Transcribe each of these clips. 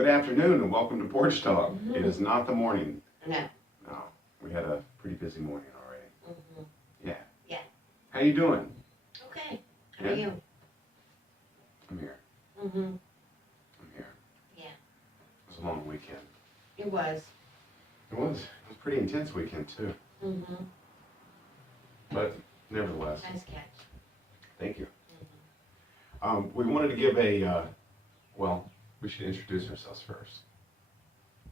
Good afternoon and welcome to Portstock. It is not the morning. No. No, we had a pretty busy morning already. Yeah. Yeah. How you doing? Okay. How are you? I'm here. I'm here. Yeah. It was a long weekend. It was. It was a pretty intense weekend too. But nevertheless. Nice catch. Thank you. We wanted to give a, well, we should introduce ourselves first.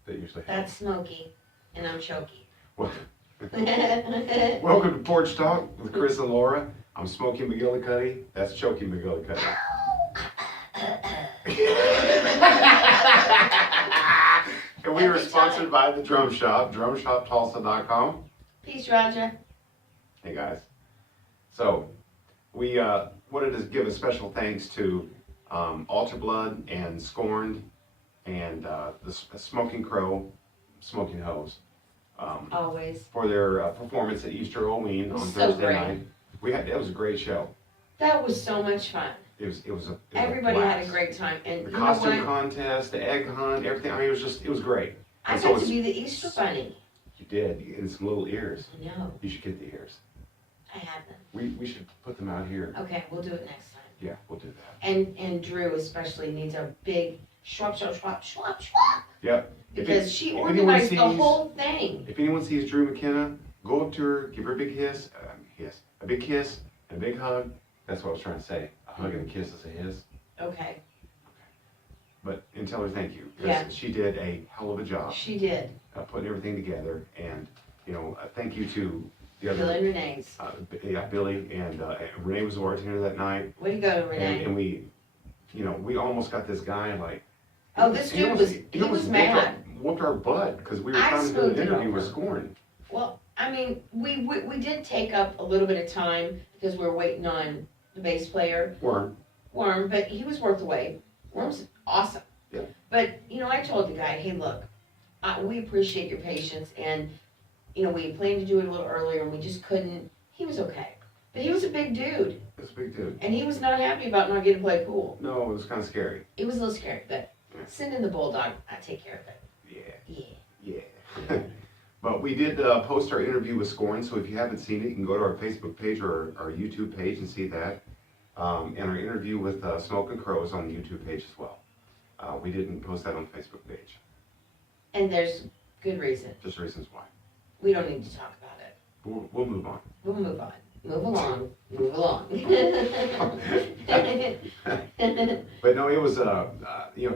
That usually That's Smokey, and I'm Choky. Well, welcome to Portstock with Chris and Laura. I'm Smokey McGillicuddy. That's Choky McGillicuddy. And we were sponsored by the Drum Shop, drumshoptulsa.com. Peace, Roger. Hey guys. So, we wanted to give a special thanks to AlterBlood and Scorned and the Smoking Crow, Smoking Hose. Always. For their performance at Easter Halloween on So Thursday great. night. It was a great show. That was so much fun. It was Everybody a had blast. a great time. And The you know costume what? contest, the egg hunt, everything. I mean, it was great. I And got so to be the Easter Bunny. You did, and some little ears. I know. You should get the ears. I had them. We should put them out here. Okay, we'll do it next time. Yeah, we'll do that. And Drew especially needs a big schwap. Yep. Because she anyone organized the sees- whole thing. If anyone sees Drew McKenna, go up to her, give her a big kiss, a big kiss, and a big hug. That's what I was trying to say. A hug and a kiss is a hiss. Okay. And tell her thank you, because Yeah. she did a hell of a job She did. putting everything together. And thank you to the other Bill and Renee's. Billy and Renee was the bartender that night. Way to go, Renee. And we almost got this guy like. Oh, this dude he was mad. Whooped our butt because we were I trying to do smoothed an it interview over. with Scorn. Well, I mean, we did take up a little bit of time because we were waiting on the bass player, Worm. but he was worth the wait. Worm's awesome. Yeah. But, I told the guy, hey, look, we appreciate your patience, and, we planned to do it a little earlier, and we just couldn't. He was okay. But he was a big dude, It's a big dude. and he was not happy about not getting to play pool. No, it was kind of scary. It was a little scary, but send in the bulldog. I take care of it. Yeah. Yeah. Yeah. But we did post our interview with Scorn, so if you haven't seen it, you can go to our Facebook page or our YouTube page and see that. And our interview with Smoke and Crow is on the YouTube page as well. We didn't post that on the Facebook page. And there's good reason. Just reasons why. We don't need to talk about it. We'll move on. We'll move on. Move along. Move along. But no, it was,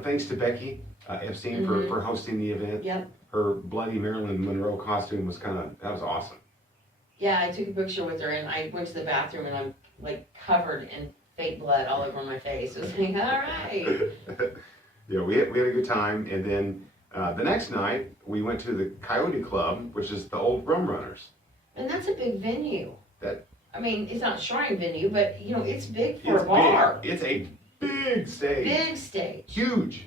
thanks to Becky Epstein for hosting the event. Yep. Her bloody Marilyn Monroe costume was that was awesome. Yeah, I took a picture with her and I went to the bathroom and I'm like covered in fake blood all over my face. It was like, all right. Yeah, we had a good time. And then the next night, we went to the Coyote Club, which is the old Rum Runners. And that's a big venue. That- I mean, it's not a shrine venue, but it's big for It's a bar. big. It's a big stage. Big stage. Huge.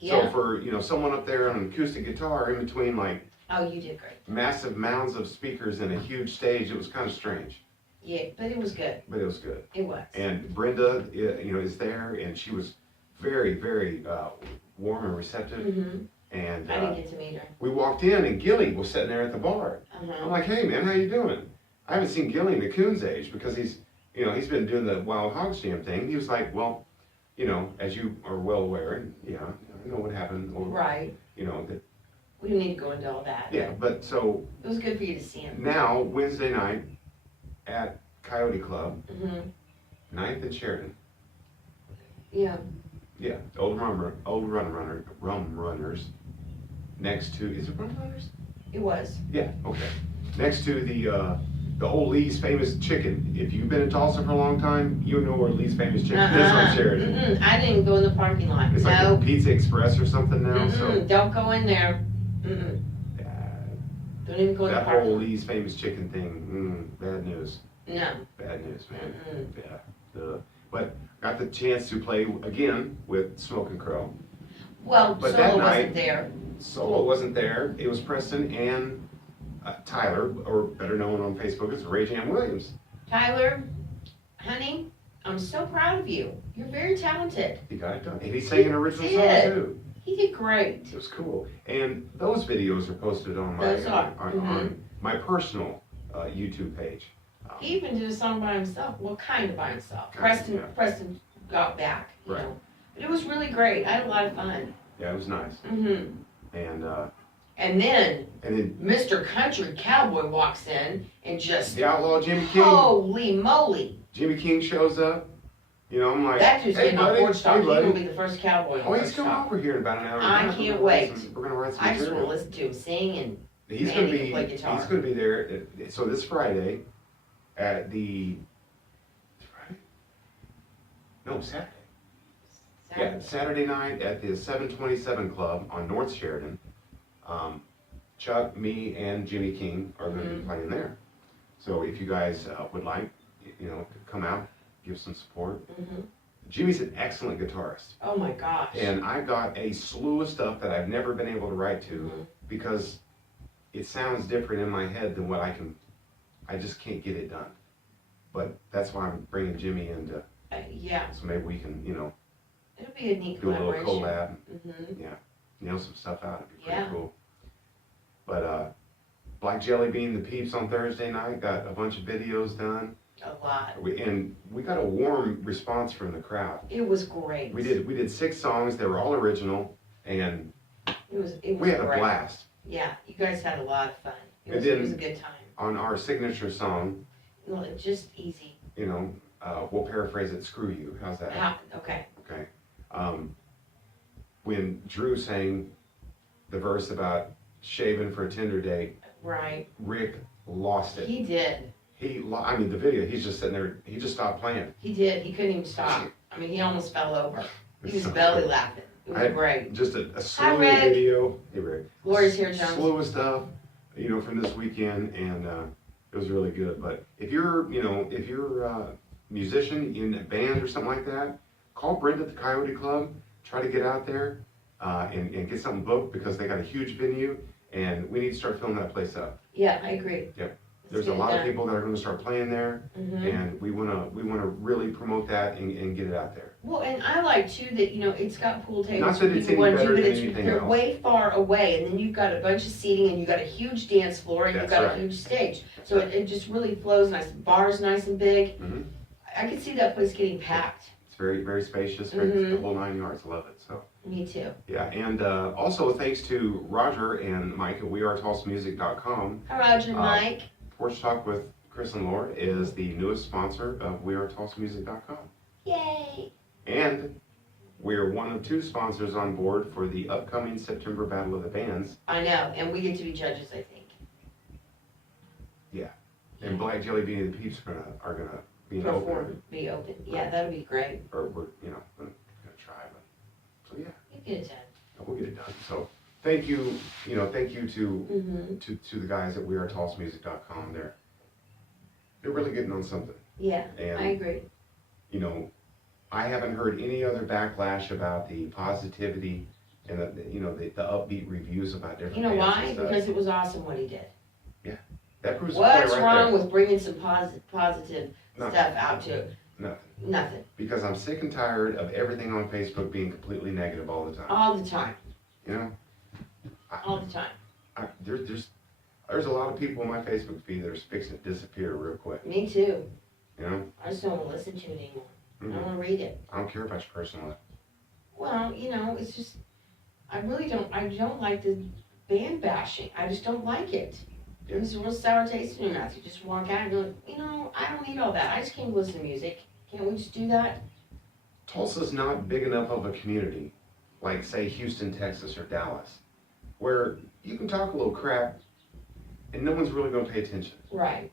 Yeah. So for, someone up there on an acoustic guitar in between like Oh, you did great. massive mounds of speakers and a huge stage, it was kind of strange. Yeah, but it was good. But it was good. It was. And Brenda, is there, and she was very, very warm and receptive. Mm-hmm. And I didn't get to meet her. we walked in, and Gilly was sitting there at the bar. I'm Uh-huh. like, hey man, how you doing? I haven't seen Gilly in the Coon's age because he's been doing the Wild Hogs Jam thing. He was like, well, as you are well aware, and you know what happened. Right. That. We don't need to go into all that. Yeah, but so It was good for you to see him. now Wednesday night at Coyote Club, Mm-hmm. 9th and Sheridan. Yeah. Yeah, old rum runners. Next to, is it Rum Runners? It was. Yeah, okay. Next to the old Lee's Famous Chicken. If you've been in Tulsa for a long time, you know where Lee's Famous Chicken is on Sheridan. Mm-mm. I didn't go in the parking lot. It's like a Pizza Express or something now. Mm-mm. So Don't go in there. Mm-mm. Don't even go in the that parking whole lot. Lee's Famous Chicken thing, bad news. No. Bad news, man. Mm-mm. Yeah. But got the chance to play again with Smoke and Crow. Well, But Solo that wasn't night- there. Solo wasn't there. It was Preston and Tyler, or better known on Facebook as Ray Jan Williams. Tyler, honey, I'm so proud of you. You're very talented. He got it done. And he sang an original song did. too. He did great. It was cool. And those videos are posted on my, Those are. on my personal YouTube page. He even did a song by himself. Well, kind of by himself. Kind of, Preston got back, you Right. know. But it was really great. I had a lot of fun. Yeah, it was nice. Mm-hmm. And then then Mr. Country Cowboy walks in and just, the outlaw Jimmy King. holy moly. Jimmy King shows up. You know, I'm like, That dude's getting on Portstock. He's buddy. going to be the first cowboy Oh, on he's coming Portstock. over here in about an hour. I can't wait. We're gonna write some I just want to material. listen to him sing and He's man, gonna he be can play guitar. he's gonna be there. So this Friday at the Saturday. Yeah, Saturday night at the 727 Club on North Sheridan. Chuk, me, and Jimmy King are going to be playing there. So if you guys would like, you know, to come out, give some support. Jimmy's an excellent guitarist. Oh my gosh. And I got a slew of stuff that I've never been able to write to because it sounds different in my head than what I just can't get it done. But that's why I'm bringing Jimmy in to, yeah. so maybe we can, you know, It'll be a neat do a little collaboration. collab. Yeah, nail some stuff out. It'd be pretty Yeah. cool. But Black Jellybean, the Peeps on Thursday night got a bunch of videos done. A lot. And we got a warm response from the crowd. It was great. We did 6 songs. They were all original, and It was we had a great. blast. Yeah, you guys had a lot of fun. It And was, then- it was a good time. On our signature song, Well, it's just easy. you know, we'll paraphrase it. Screw you. How's that? Okay. Okay. When Drew sang the verse about shaving for a Tinder date, Right. Rick lost it. He did. I mean, the video, he's just sitting there, he just stopped playing. He did. He couldn't even stop. I mean, he almost fell over. He was So belly good. laughing. It was I- great. Just a slew Hi, of Rick. video. Hey, Rick. Gloria's here, Jones. Slew of stuff, you know, from this weekend, and it was really good. But if you're, you know, if you're a musician in a band or something like that, call Brenda at the Coyote Club. Try to get out there and get something booked because they got a huge venue, and we need to start filling that place up. Yeah, I agree. Yep. Let's There's a get it lot of done. people that are going to start playing there, and we want to really promote that and get it out there. Well, and I like too that, you know, it's got pool tables. Not that it's people any wanna do, better but than it's- anything they're else. way far away, and then you've got a bunch of seating, and you've got a huge dance floor, and you've That's got right. a huge stage. So it just really flows nice. Bar's nice and big. Mhm. I could see that place getting packed. It's very, very spacious, the whole 9 yards. I love it. So. Me too. Yeah, and also thanks to Roger and Mike at WeAreTossMusic.com. Hi, Roger and Mike. Portstock with Chris and Lord is the newest sponsor of WeAreTossMusic.com. Yay. And we're one of 2 sponsors on board for the upcoming September Battle of the Bands. I know, and we get to be judges, I think. Yeah. And Black Jellybean and the Peeps are gonna be an opener. Perform, be open. Yeah, that'll be great. Or we're, you know, gonna try, but, so yeah. You get it done. We'll get it done. So thank you, thank you Mm-hmm. to the guys at WeAreTossMusic.com. They're really getting on something. Yeah, And, I agree. You know, I haven't heard any other backlash about the positivity and the upbeat reviews about different You know bands why? and stuff. Because it was awesome what he did. That proves the point What's right wrong there. with bringing some positive Nothing. stuff out to Nothing. nothing Because I'm sick and tired of everything on Facebook being completely negative all the time. all the time, You know, all the time. there's a lot of people on my Facebook feed that are fixing to disappear real quick. Me too. You know, I just don't want to listen to it anymore. I Mhm. don't want to read it. I don't care about your personal life. Well, you know, it's just I don't like the band bashing. I just don't like it. Yeah. It's a real sour taste in your mouth. You just walk out and go, you know, I don't need all that. I just came to listen to music. Can't we just do that? Tulsa's not big enough of a community, like say Houston, Texas, or Dallas, where you can talk a little crap and no one's really going to pay attention. Right.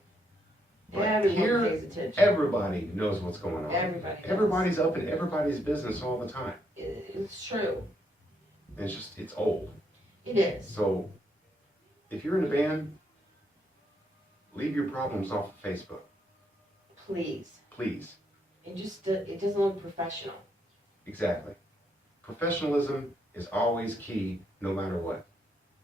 But Everyone here, pays attention. everybody knows what's going on. Everybody. does. Everybody's up in everybody's business all the time. It's true. And it's old. It is. So if you're in a band, leave your problems off of Facebook, Please. please. It doesn't look professional. Exactly. Professionalism is always key, no matter what.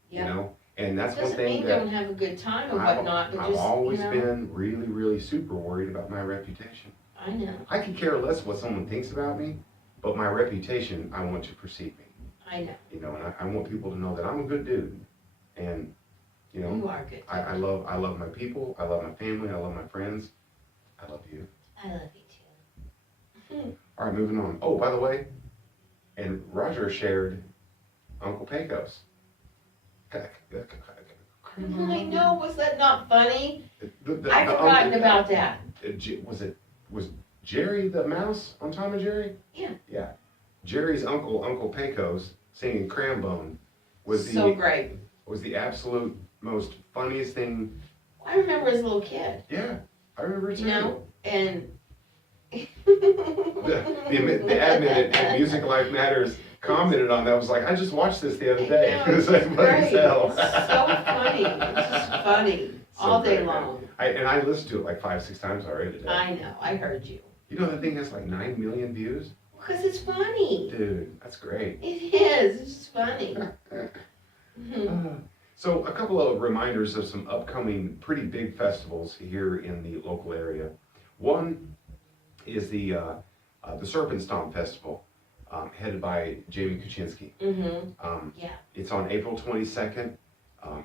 Yeah. You know, and that's one Doesn't thing mean that don't have a good time and I've whatnot, but just, always you know, been really, really super worried about my reputation. I know, I could care less what someone thinks about me, but my reputation, I want to perceive me. I know. You know, and I want people to know that I'm a good dude. And, you know, You are good. I love my people, I love my family, I love my friends. I love you. I love you too. All right, moving on. Oh, by the way, and Roger shared Uncle Pecos. I know, was that not funny? The I've forgotten about that. Was Jerry the mouse on Tom and Jerry? Yeah. Yeah. Jerry's Uncle Pecos singing Crambone was So great. was the absolute most funniest thing. I remember as a little kid, Yeah, I remember it too. you know, and The admin at Music Life Matters commented on that. Was like, I just watched this the other day. I know, It was like, it's funny as great. hell. It's so funny. It's just funny So all day great. long. I listened to it like 5-6 times already today. I know. I heard you. You know that thing has like 9 million views? Because it's funny. Dude, that's great. It is. It's just funny. So a couple of reminders of some upcoming pretty big festivals here in the local area. One is the Serpent Stomp Festival, headed by Jamie Kuczynski. Yeah. It's on April 22nd.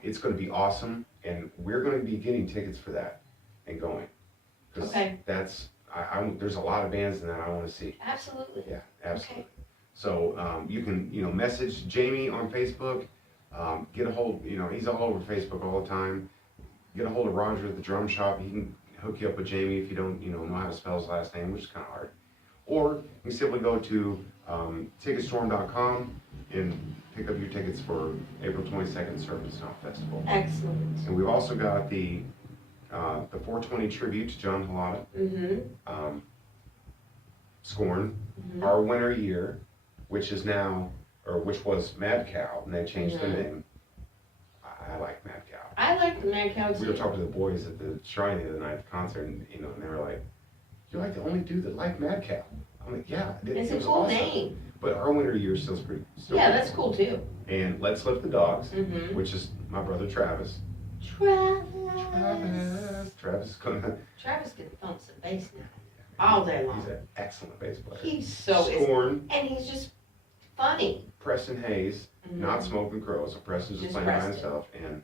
It's going to be awesome, and we're going to be getting tickets for that and going. 'Cause Okay. That's there's a lot of bands in that I want to see. Absolutely. Yeah, absolutely. Okay. So you can message Jamie on Facebook. Get a hold. He's all over Facebook all the time. Get a hold of Roger at the drum shop. He can hook you up with Jamie if you don't know how to spell his last name, which is kind of hard. Or you can simply go to ticketstorm.com and pick up your tickets for April 22nd Serpent Stomp Festival. Excellent. And we've also got the 420 tribute to John Halata, Scorned, Our Winter Year, which is now, or which was Mad Cow, and they changed the name. I like Mad Cow. I like the Mad Cow too. We were talking to the boys at the shrine the other night at the concert, and and they were like, "You're like the only dude that liked Mad Cow." I'm like, "Yeah, It's it a was cool awesome." name. But Our Winter Year still pretty. Yeah, that's cool too. And Let's Lift the Dogs, Mhm. which is my brother Travis. Travis is gonna. Travis can thump some bass now. All day long. He's an excellent bass player. He's so Scorned, and he's just funny. Preston Haze, Mhm. not Smoking Crow, so Preston's just Just playing by Preston. himself, and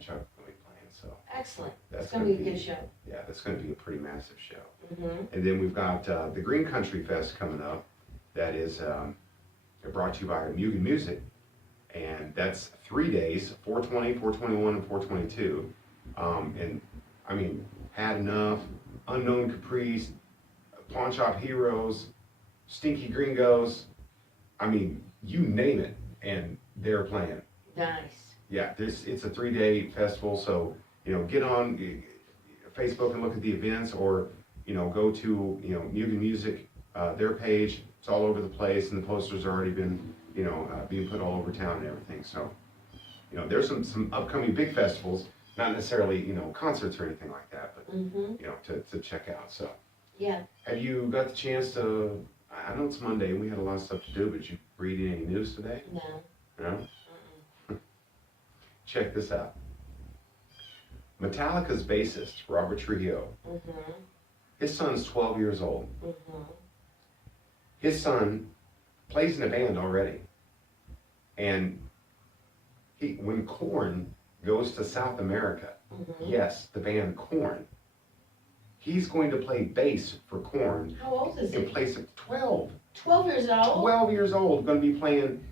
Chuk will be playing. So Excellent. that's It's gonna be a good show. Yeah, that's gonna be a pretty massive show. Mm-hmm. And then we've got the Green Country Fest coming up. That is brought to you by Mugen Music, and that's 3 days: 420, 421, and 422. And I mean, Had Enough, Unknown Caprice, Pawn Shop Heroes, Stinky Gringos. I mean, you name it, and they're playing. Nice. Yeah, it's a 3-day festival, so get on Facebook and look at the events, or go to Mugen Music, their page. It's all over the place, and the posters have already been being put all over town and everything. So there's some upcoming big festivals, not necessarily concerts or anything like that, but to check out. So Yeah. have you got the chance to? I know it's Monday and we had a lot of stuff to do, but did you read any news today? No. No? Check this out. Metallica's bassist, Robert Trujillo, Mm-hmm. his son's 12 years old. Mm-hmm. His son plays in a band already. And when Korn goes to South America, Mm-hmm. yes, the band Korn, he's going to play bass for Korn How old is in he? place of 12. 12 years old? 12 years old, going to be playing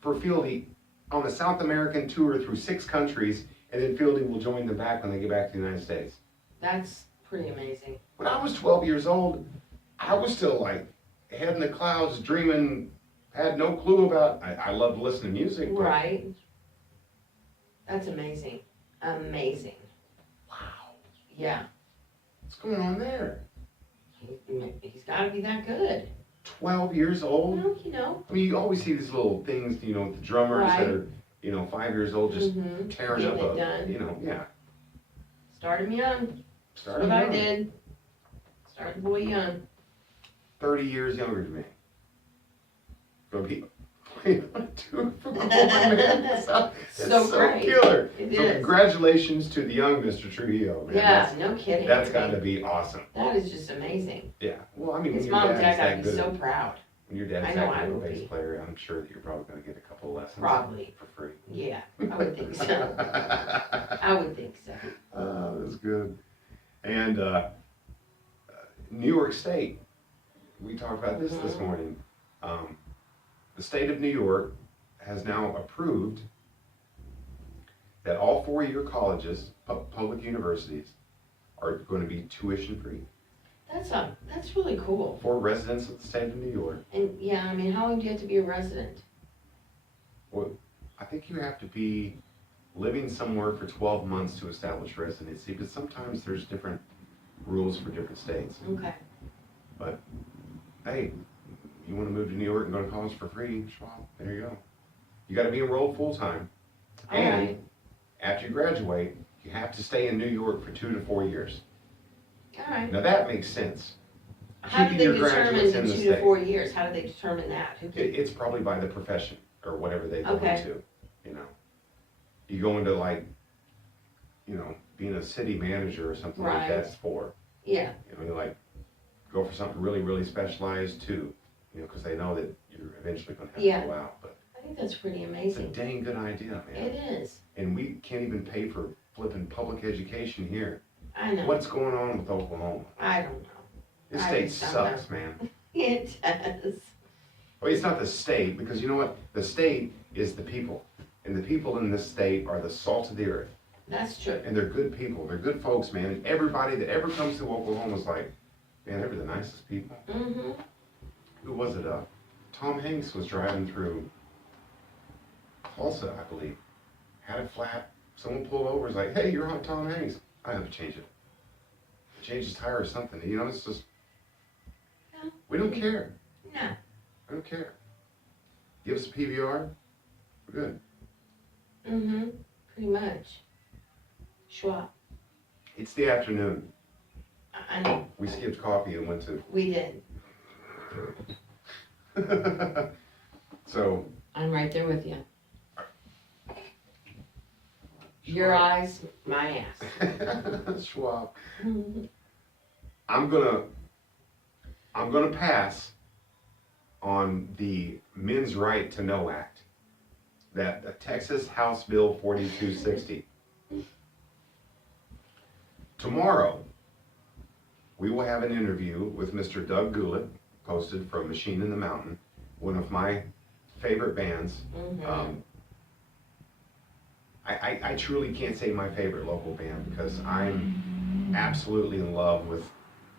for Fieldy on a South American tour through 6 countries, and then Fieldy will join them back when they get back to the United States. That's pretty amazing. When I was 12 years old, I was still like head in the clouds, dreaming, had no clue about, I love to listen to music. But, Right. That's amazing. Amazing. wow, Yeah. what's going on there? He's got to be that good. 12 years old? Well, I mean, you always see these little things, the drummers that are, 5 years old just Mhm. tearing Getting up it done. yeah. Start him young. Start That's what I young. did. Start the boy young. 30 years younger than me. Gonna be playing on a tour for the Korn, man. It's so great. killer. It So is. congratulations to the young Mr. Trujillo, man. Yeah, no kidding. That's got to be awesome. That is just amazing. Yeah. Well, I mean, His when mom your and dad dad is got to that be good, so proud. When your dad's I know I acting will a bass be. player, I'm sure that you're probably gonna get a couple of lessons. Probably. For free. Yeah, I would think so. I would think so. That's good. And, New York State, we talked about this morning. The state of New York has now approved that all four-year colleges, public universities, are going to be tuition free That's really cool. for residents of the state of New York. And yeah, I mean, how long do you have to be a resident? Well, I think you have to be living somewhere for 12 months to establish residency, but sometimes there's different rules for different states. Okay. But hey, you want to move to New York and go to college for free? Well, there you go. You got to be enrolled full time, and Alright. after you graduate, you have to stay in New York for 2 to 4 years. Alright. Now that makes sense. How did they Keeping your determine graduates the in the 2 to state. 4 years? How did they determine that? It's probably by the profession or whatever they go Okay. into. You know, you go into like, you know, being a city manager or something like Right. that's 4. Yeah. You know, you like go for something really, really specialized 2. You know, because they know that you're eventually going to have Yeah. to go out. But I think that's pretty it's a amazing. dang good idea, man. It is. And we can't even pay for flipping public education here. I know. What's going on with Oklahoma? I don't know. This I state just don't sucks, man. It does. Well, it's not the state, because you know what? The state is the people. And the people in this state are the salt of the earth. That's true. And they're good people. They're good folks, man. And everybody that ever comes to Oklahoma is like, man, they were the nicest people. Mm-hmm. Who was it? Tom Hanks was driving through Tulsa, I believe. Had it flat. Someone pulled over. Was like, hey, you're on Tom Hanks. I have to change it. Change his tire or something. You know, it's just, Yeah. we don't care. No. I don't care. Give us a PVR. We're good. Mm-hmm. Pretty much. Schwab. It's the afternoon. I know. We skipped coffee and went to. We did. So. I'm right there with you. Your eyes, my ass. Schwab. Mhm. I'm gonna pass on the Men's Right to Know Act, that Texas House Bill 4260. Tomorrow, we will have an interview with Mr. Doug Goulet, posted from Machine in the Mountain, one of my favorite bands. Mhm. I truly can't say my favorite local band because I'm absolutely in love with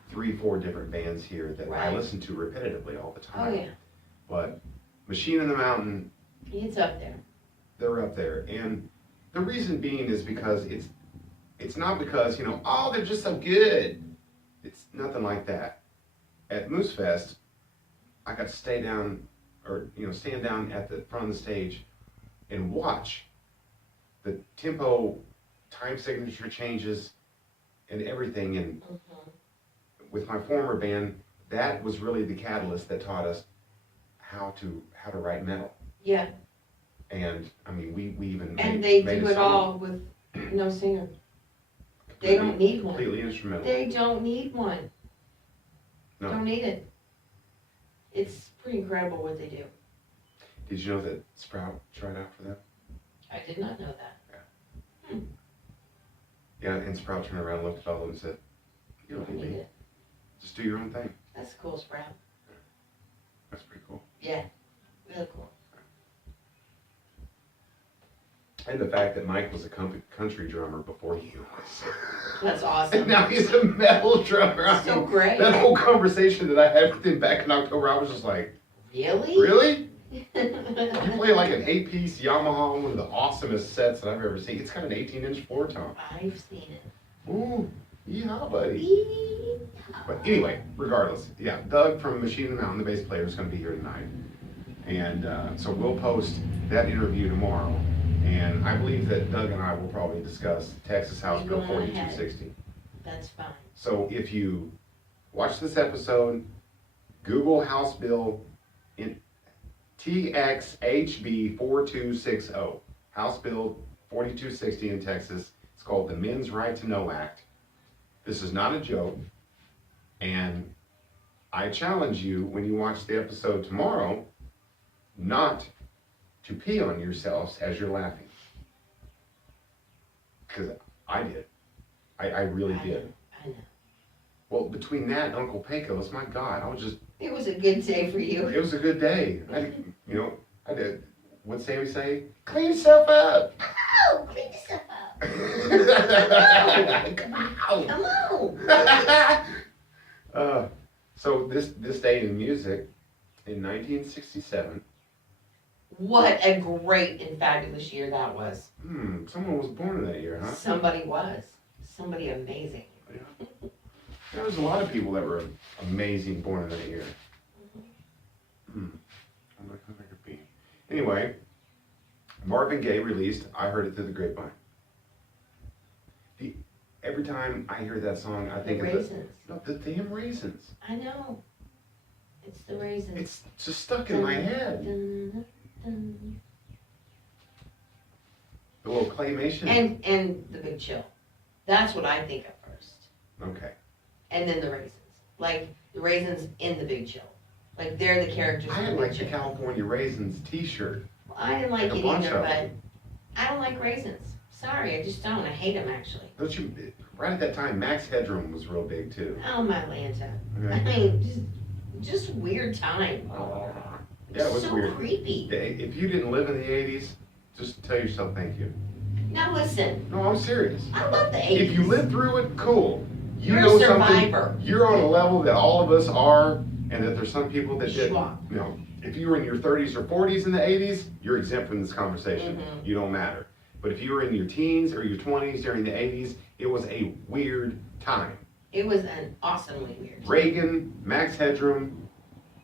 3-4 different bands here that I Right. listen to repetitively all the Oh, time. yeah. But Machine in the Mountain, It's up there. they're up there. And the reason being is because it's not because, you know, oh, they're just so good. It's nothing like that. At Moose Fest, I got to stay down, or, you know, stand down at the front of the stage and watch the tempo, time signature changes, and everything. And Mhm. with my former band, that was really the catalyst that taught us how to write metal. Yeah. And I mean, we even And made, they made do a it song all with no singer. They don't need one. completely instrumental. They don't need one. No. Don't need it. It's pretty incredible what they do. Did you know that Sprout tried out for that? I did not know that. Yeah, and Sprout turned around, looked at all of them and said, "You don't need me. it. Just do your own thing." That's cool, Sprout. That's pretty cool. Yeah. Really cool. And the fact that Mike was a country drummer before he was. That's And awesome. now he's a metal drummer. I So mean, great. That whole conversation that I had with him back in October, I was just like, Really? really? You play like an 8-piece Yamaha, one of the awesomest sets that I've ever seen. It's got an 18-inch floor tom. I've seen it. Ooh, yeehaw, buddy. But anyway, regardless, yeah, Doug from Machine in the Mountain, the bass player, is going to be here tonight. And so we'll post that interview tomorrow. And I believe that Doug and I will probably discuss Texas House You Bill go on ahead. 4260. That's fine. So if you watch this episode, Google House Bill in TXHB 4260. House Bill 4260 in Texas. It's called the Men's Right to Know Act. This is not a joke. And I challenge you when you watch the episode tomorrow, not to pee on yourselves as you're laughing. Because I did. I really did. I know. Well, between that and Uncle Pecos, my God, I was just. It was a good day for you. It was a good day. I did. What'd Sammy say? Clean yourself up. Oh, clean yourself up. Come on. So this day in music, in 1967. What a great and fabulous year that was. Someone was born in that year, huh? Somebody was. Somebody amazing. Yeah. There was a lot of people that were amazing born in that year. I wonder who that could be. Anyway, Marvin Gaye released I Heard It Through the Grapevine. Every time I hear that song, I think The of Raisins. the damn Raisins. I know. It's the Raisins. It's just stuck in my head. Dun, dun. The little claymation. And the Big Chill. That's what I think of first. Okay. And then the Raisins. Like the Raisins in the Big Chill. Like they're the characters I in had the Big like the Chill. California Raisins t-shirt. Well, I didn't like Like a it bunch either, of but them. I don't like raisins. Sorry, I just don't. I hate them actually. Don't you? Right at that time, Max Headroom was real big too. Oh my Lanta. I Okay. mean, just weird time. Yeah, it was so weird. creepy. If you didn't live in the 80s, just tell yourself thank you. Now listen, No, I'm serious. I love the 80s. If you lived through it, cool. You You're know a survivor. something. You're on a level that all of us are, and that there's some people that didn't. Schwab. You know, if you were in your 30s or 40s in the 80s, you're exempt from this conversation. Mhm. You don't matter. But if you were in your teens or your 20s during the 80s, it was a weird time. It was an awesomely weird time. Reagan, Max Headroom,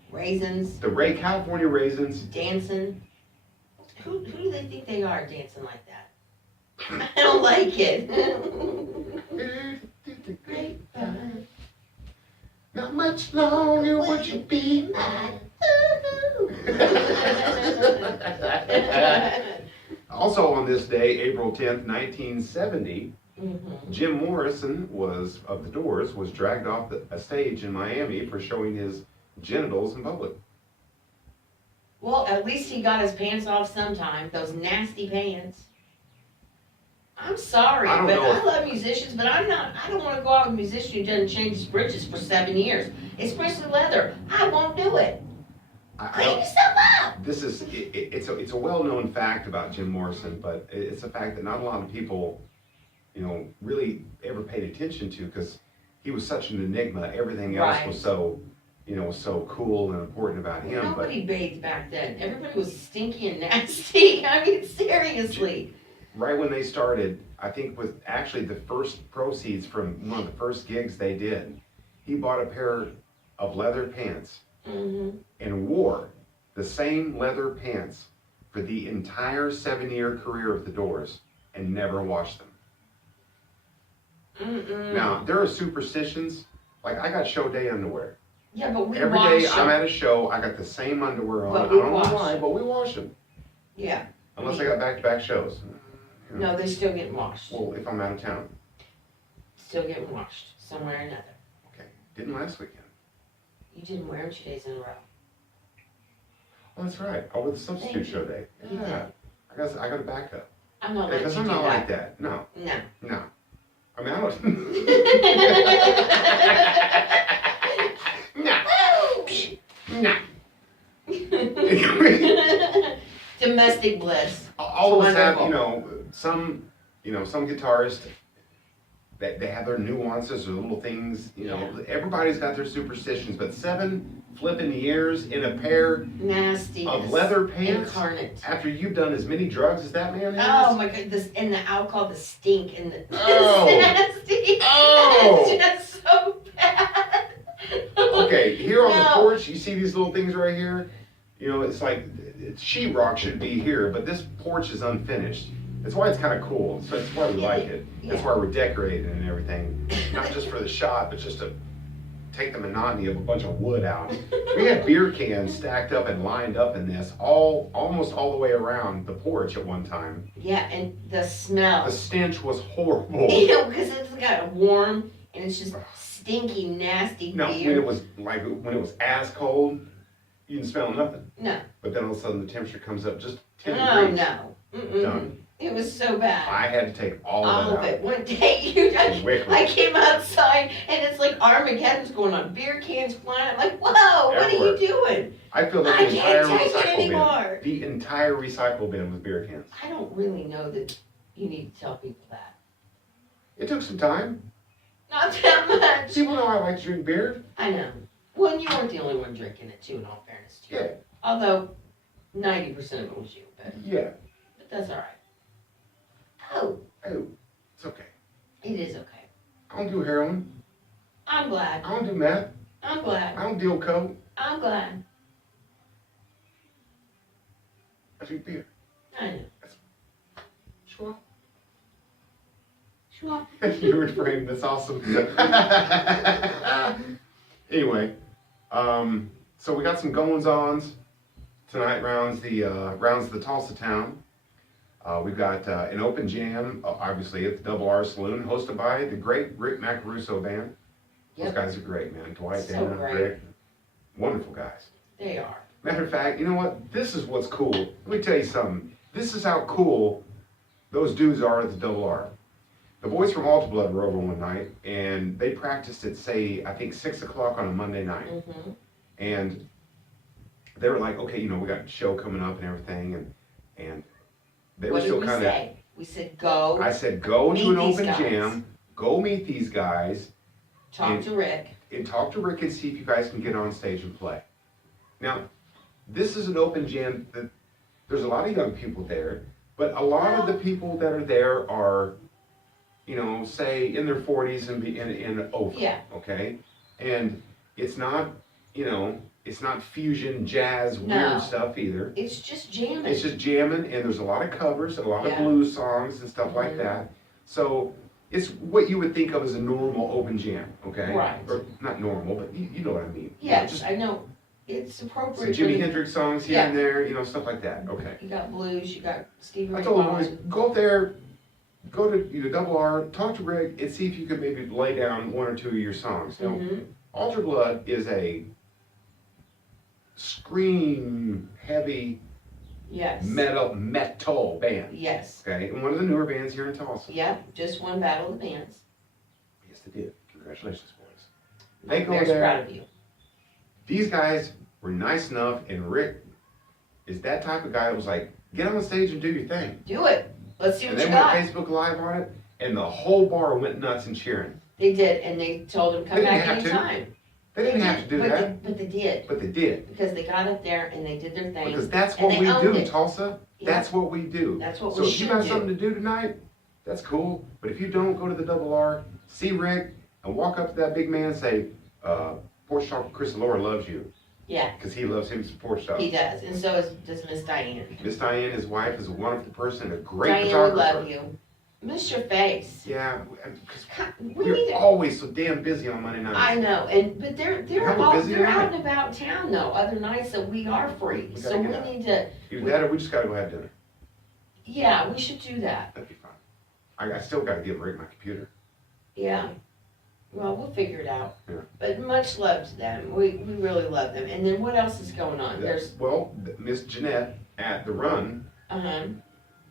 Raisins, the California Raisins. dancing. Who do they think they are dancing like that? I don't like it. Grapevine. Not much longer would you be mine. Also on this day, April 10th, 1970, Jim Morrison of The Doors was dragged off a stage in Miami for showing his genitals in public. Well, at least he got his pants off sometime. Those nasty pants. I'm sorry, I don't but know I if- love musicians, but I don't want to go out with a musician who doesn't change his britches for 7 years. Especially leather. I won't do it. I Clean don't- yourself up. This is it's a well-known fact about Jim Morrison, but it's a fact that not a lot of people, really ever paid attention to because he was such an enigma. Everything else Right. was so, was so cool and important about him. Nobody bathed back then. Everybody was stinky and nasty. I mean, seriously. But right when they started, I think with actually the first proceeds from one of the first gigs they did, he bought a pair of leather pants and wore the same leather pants for the entire 7-year career of the Doors and never washed them. Now, there are superstitions, like I got show day underwear. Yeah, but we Every wash day I'm them. at a show, I got the same underwear on. But I we don't wash. know why, but we wash them. Yeah. Unless I got back-to-back shows. No, they're still getting washed. Well, if I'm out of town. Still getting washed somewhere or another. Okay, didn't last weekend. You didn't wear them 2 days in a row. Oh, that's right. Over the substitute Thank you. show day. You Yeah. I got a backup. I'm not letting Because you I'm do not that. like that. No. No. I mean, I don't. No. Domestic bliss. All of us have, Wonderful. some guitarists that they have their nuances or little things, everybody's got their superstitions, but 7 flipping years in a pair Nasty. of leather pants Incarnate. after you've done as many drugs as that man has? Oh my god, and the alcohol, the stink, and the Oh. it's nasty. Oh. It's just so bad. Okay, here on the No. porch, you see these little things right here? It's like, sheetrock should be here, but this porch is unfinished. That's why it's kind of cool. So that's why we like it. That's Yeah. why we're decorating and everything. Not just for the shot, but just to take the monotony of a bunch of wood out. We had beer cans stacked up and lined up in this almost all the way around the porch at one time. Yeah, and the smell. The stench was horrible. Because it's got warm and it's just stinky, nasty No, beer. when it was as cold, you didn't smell nothing. No. But then all of a sudden the temperature comes up just 10 Oh, degrees. no. Mm-mm. Done. It was so bad. I had to take all All of of that it. One day, Quickly. I came outside and it's like Armageddon's going on. Beer cans flying. I'm like, whoa, what Everywhere. are you doing? I filled up I the entire can't take it recycle anymore. bin. The entire recycle bin with beer cans. I don't really know that you need to tell people that. It took some time. Not that much. People know I like to drink beer. I know. Well, and you weren't the only one drinking it too, in all fairness to you. Yeah. Although, 90% of it was you, but Yeah. that's all right. Oh, Oh, it's okay. it is okay. I don't do heroin. I'm glad. I don't do meth. I'm glad. I don't deal coke. I'm glad. I drink beer. I know. Sure. Sure. You were framed. That's awesome. Anyway, so we got some goings-ons tonight. Rounds the Tulsa town. We've got an open jam, obviously at the Double R Saloon, hosted by the great Rick Macaruso band. Those Yep. guys are great, man. Dwight, So Dana, great. Rick, wonderful guys. They are. Matter of fact, you know what? This is what's cool. Let me tell you something. This is how cool those dudes are at the Double R. The boys from AlterBlood were over one night, and they practiced at, say, I think 6 o'clock on a Monday night. Mm-hmm. And they were like, okay, we got a show coming up and everything, and they were What did still we kind of. say? We said go. I said, go meet to an these open guys. jam, go meet these guys, Talk to Rick. and talk to Rick and see if you guys can get on stage and play. Now, this is an open jam that there's a lot of young people there, but a lot of the people that are there are, say in their 40s and over. Yeah. Okay? And it's not, it's not fusion, jazz, No. weird stuff either. It's just jamming. It's just jamming, and there's a lot of covers, a lot of Yeah. blues songs and stuff like Mhm. that. So it's what you would think of as a normal open jam, okay? Right. Or not normal, but you know what I mean. Yes, Just I know. It's some appropriate. Jimi for the- Hendrix songs here and there, stuff like that. Okay. You got blues, you got Stevie I Ray told the Vaughan. boys, go up there, go to Double R, talk to Rick, and see if you could maybe lay down one or two of your songs. Now, Mhm. AlterBlood is a scream heavy Yes. metal band. Yes. Okay, and one of the newer bands here in Tulsa. Yep. Just one battle of the bands. Yes, they did. Congratulations, boys. I'm They go very there. proud of you. These guys were nice enough, and Rick is that type of guy that was like, get on the stage and do your thing. Do it. Let's see And what they you went got. Facebook Live on it, and the whole bar went nuts and cheering. They did, and they told him come They didn't back have to. anytime. They didn't have to do but that, but they did, but they did. because they got up there and they did their thing. Because that's and what they we owned do, it. Tulsa. Yeah. That's what we do. That's what So we if you should got do. something to do tonight, that's cool. But if you don't, go to the Double R, see Rick, and walk up to that big man and say, Portstock Chris Laura loves you. Yeah, Because he loves him some Portstock. he does, and does Miss Diane. Miss Diane, his wife, is a wonderful person, a great Diane would photographer. love you. Miss your face. Yeah, because We need you're to. always so damn busy on Monday nights. I know, but they're Have a busy they're night. out and about town though. Other nights that we are free, We gotta so we get out. need to. Either that or we just gotta go have dinner. Yeah, we should do that. That'd be fun. I still gotta give Rick my computer. Yeah. Well, we'll figure it out. Yeah. But much love to them. We really love them. And then what else is going on? There's Miss Jeanette at the run, uh-huh.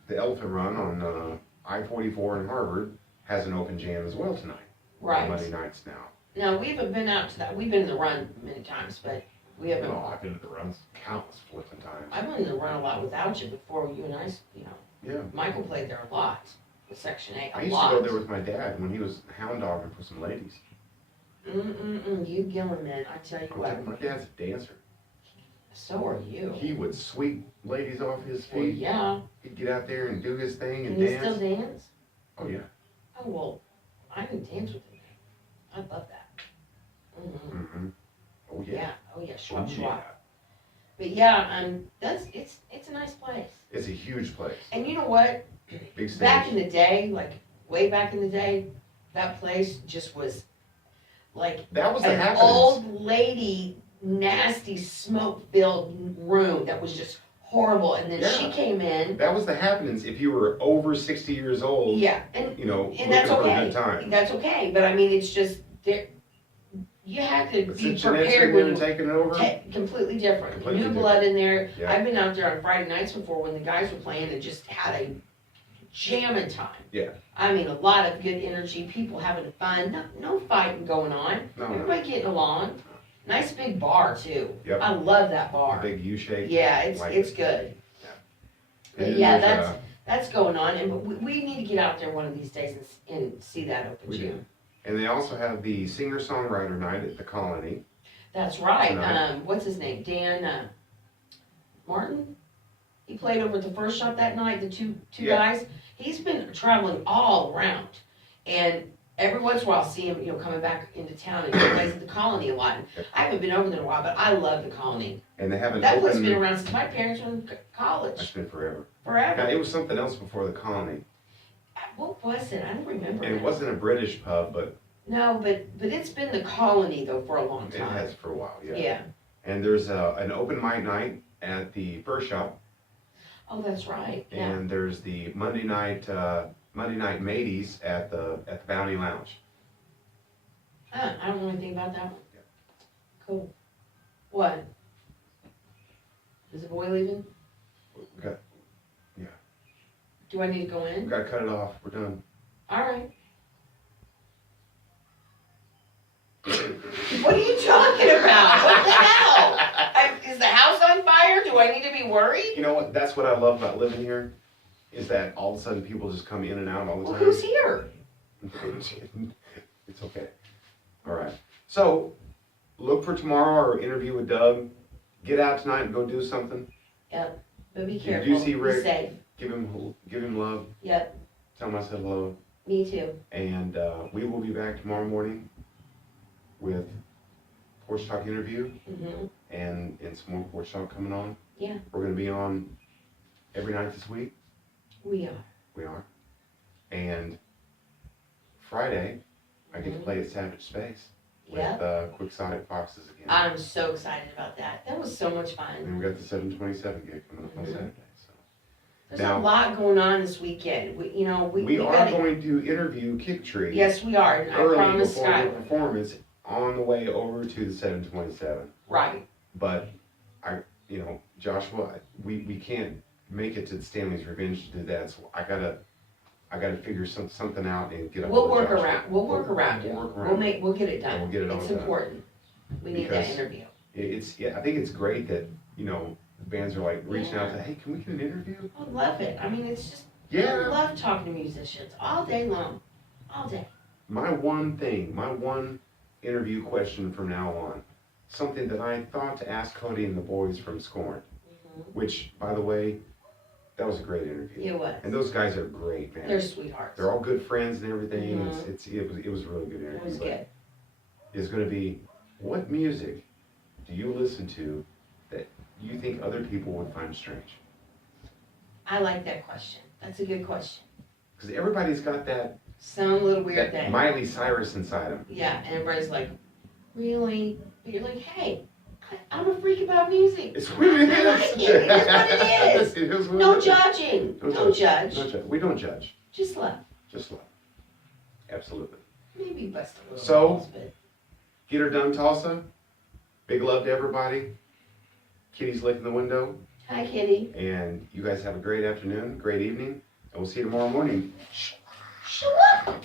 the Elephant Run on I-44 in Harvard, has an open jam as well tonight. Right. On Monday nights now. No, we haven't been out to that. We've been in the run many times, but we haven't. No, I've been to the runs countless flipping times. I've been in the run a lot without you before you and I, Yeah. Michael played there a lot with Section 8. I used to go there with my dad when he was hound dogging for some ladies. You Gillen man, I tell you what. My dad's a dancer. So are you. He would sweep ladies off his Well, feet. yeah. He'd get out there and do his thing and Can you dance. still dance? Oh yeah. Oh, well, I can dance with him. I'd love that. Mm-hmm. Oh yeah. Yeah. Oh, yeah. Schwab, Oh, schwab. yeah. But yeah, it's a nice place. It's a huge place. And you know what? Big stage. Back in the day, like way back in the day, that place just was like That was the an happenings. old lady, nasty, smoke-filled room that was just horrible. And then she Yeah. came in. That was the happenings. If you were over 60 years old, Yeah, and looking that's for a okay. good time. That's okay. But I mean, it's just there. you have to But be since Jeanette's prepared been when there and you taking it over, completely different. Completely New blood in there. Yeah. I've been out there on Friday nights before when the guys were playing and just had a jamming time. Yeah. I mean, a lot of good energy, people having fun, no fighting going on. No. Everybody getting along. Nice big bar too. Yep. I love that a bar. big U shape. Yeah, Like it's it. good. But And yeah, there's, that's going on, and we need to get out there one of these days and see that open We do. gym. And they also have the singer-songwriter night at the Colony. That's right. Tonight. What's his name? Dan Martin. He played over at the first shop that night. The two Yeah. guys. He's been traveling all around, and every once in a while, I see him, coming back into town, and he plays at the Colony a lot. And I haven't been over there in a while, but I love the Colony. And they have an That place has open... been around since my parents were in That's college. been forever. Forever. It was something else before the Colony. What was it? I don't remember. And it now. wasn't a British pub, but No, but it's been the Colony though for a long it time. has for a while, yeah. Yeah. And there's an open mic night at the first shop. Oh, that's right. Yeah. And there's the Monday night mateys at the Bounty Lounge. I don't know anything about that one. Yeah. Cool. What? Is the boy leaving? We got Do I need to go we in? got to cut it off. We're done. All right. What are you talking about? What the hell? Is the house on fire? Do I need to be worried? You know what? That's what I love about living here, is that all of a sudden people just come in and out all the Well, time. who's here? It's okay. All right. So, look for tomorrow our interview with Doug. Get out tonight and go do something. Yep. But be If careful. you do see Be Rick- safe. Give him love. Yep. Tell him I said hello. Me too. And we will be back tomorrow morning with Portstock interview Mm-hmm. and some more Portstock coming on. Yeah. We're going to be on every night this week. We are. We are. And Friday, I get to play at Savage Space with Yep. Quixotic Foxes again. I'm so excited about that. That was so much fun. And we got the 727 gig coming up on Mhm. Saturday. So There's Now- a lot going on this weekend. We we are gotta, going to interview Kick Tree Yes, we are. I early promise before the Skylar. performance on the way over to the 727. Right. But Joshua, we can't make it to Stanley's Revenge to do that. So I gotta figure something out and get up. We'll with work Joshua. around. We'll work around it. We'll work around it. We'll get it done. And we'll get it all It's done. important. We need that Because- interview. I think it's great that the bands are like reaching out to, hey, can we get an interview? I love it. I mean, it's just I Yeah. love talking to musicians all day long, all day. My one interview question from now on, something that I thought to ask Cody and the boys from Scorned, which, by the way, that was a great interview. It was. And those guys are great, man. They're sweethearts. They're all good friends and everything. Mhm. It was a really good interview. It was but good. It's going to be, what music do you listen to that you think other people would find strange? I like that question. That's a good question. Because everybody's got that, Some little weird thing. Miley Cyrus inside them. Yeah, and everybody's like, really? But you're like, hey, I'm a freak about music. It's what it is. I like it. It is what it is. It is what No it is. judging. Don't judge. Don't judge. We don't judge. Just love. Just love. Absolutely. Maybe bust a little So- balls, but Get her done, Tulsa. Big love to everybody. Kitty's licking the window. hi, Kitty. And you guys have a great afternoon, great evening. And we'll see you tomorrow morning. Shut up.